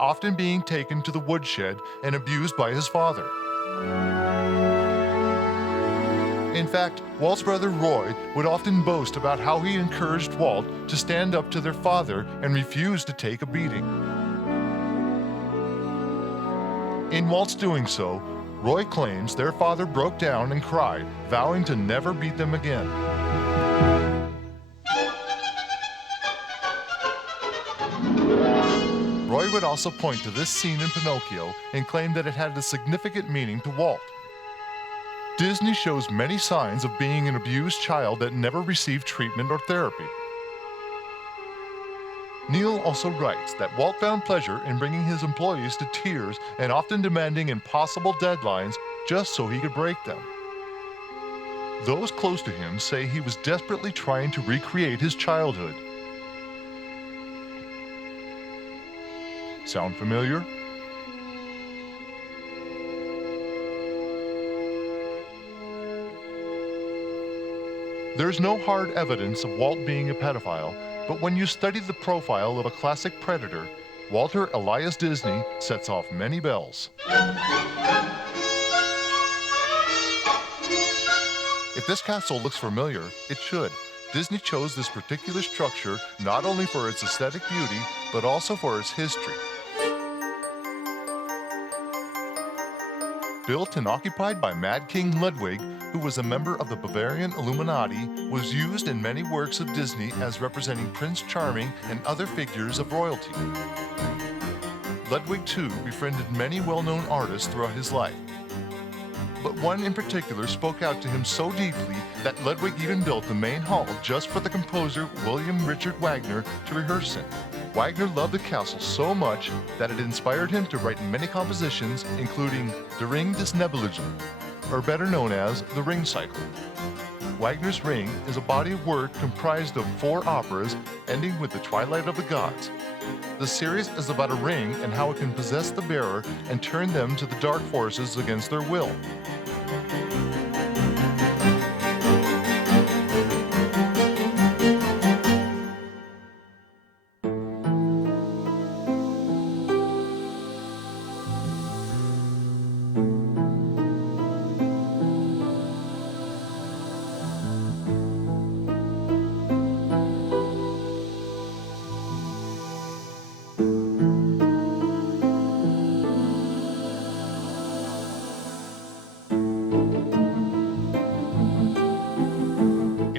often being taken to the woodshed and abused by his father. In fact, Walt's brother Roy would often boast about how he encouraged Walt to stand up to their father and refuse to take a beating. In Walt's doing so, Roy claims their father broke down and cried, vowing to never beat them again. Roy would also point to this scene in Pinocchio and claim that it had a significant meaning to Walt. Disney shows many signs of being an abused child that never received treatment or therapy. Neil also writes that Walt found pleasure in bringing his employees to tears and often demanding impossible deadlines just so he could break them. Those close to him say he was desperately trying to recreate his childhood. Sound familiar? There's no hard evidence of Walt being a pedophile, but when you study the profile of a classic predator, Walter Elias Disney sets off many bells. If this castle looks familiar, it should. Disney chose this particular structure not only for its aesthetic beauty, but also for its history. Built and occupied by Mad King Ludwig, who was a member of the Bavarian Illuminati, was used in many works of Disney as representing Prince Charming and other figures of royalty. Ludwig, too, befriended many well-known artists throughout his life. But one in particular spoke out to him so deeply that Ludwig even built the main hall just for the composer William Richard Wagner to rehearse in. Wagner loved the castle so much that it inspired him to write many compositions, including The Ring des Nibelungen, or better known as the Ring Cycle. Wagner's Ring is a body of work comprised of 4 operas, ending with the Twilight of the Gods. The series is about a ring and how it can possess the bearer and turn them to the dark forces against their will.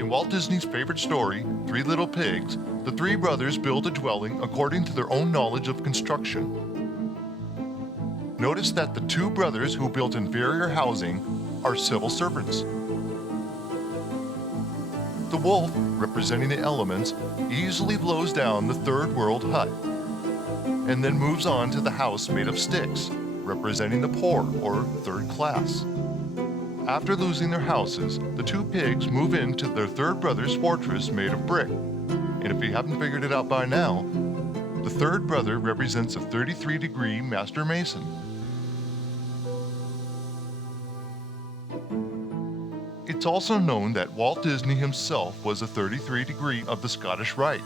Walt Disney's favorite story, Three Little Pigs, the 3 brothers build a dwelling according to their own knowledge of construction. Notice that the 2 brothers who built inferior housing are civil servants. The wolf, representing the elements, easily blows down the third world hut, and then moves on to the house made of sticks, representing the poor or third class. After losing their houses, the 2 pigs move into their third brother's fortress made of brick. And if you haven't figured it out by now, the third brother represents a 33-degree master mason. It's also known that Walt Disney himself was a 33 degree of the Scottish Rite.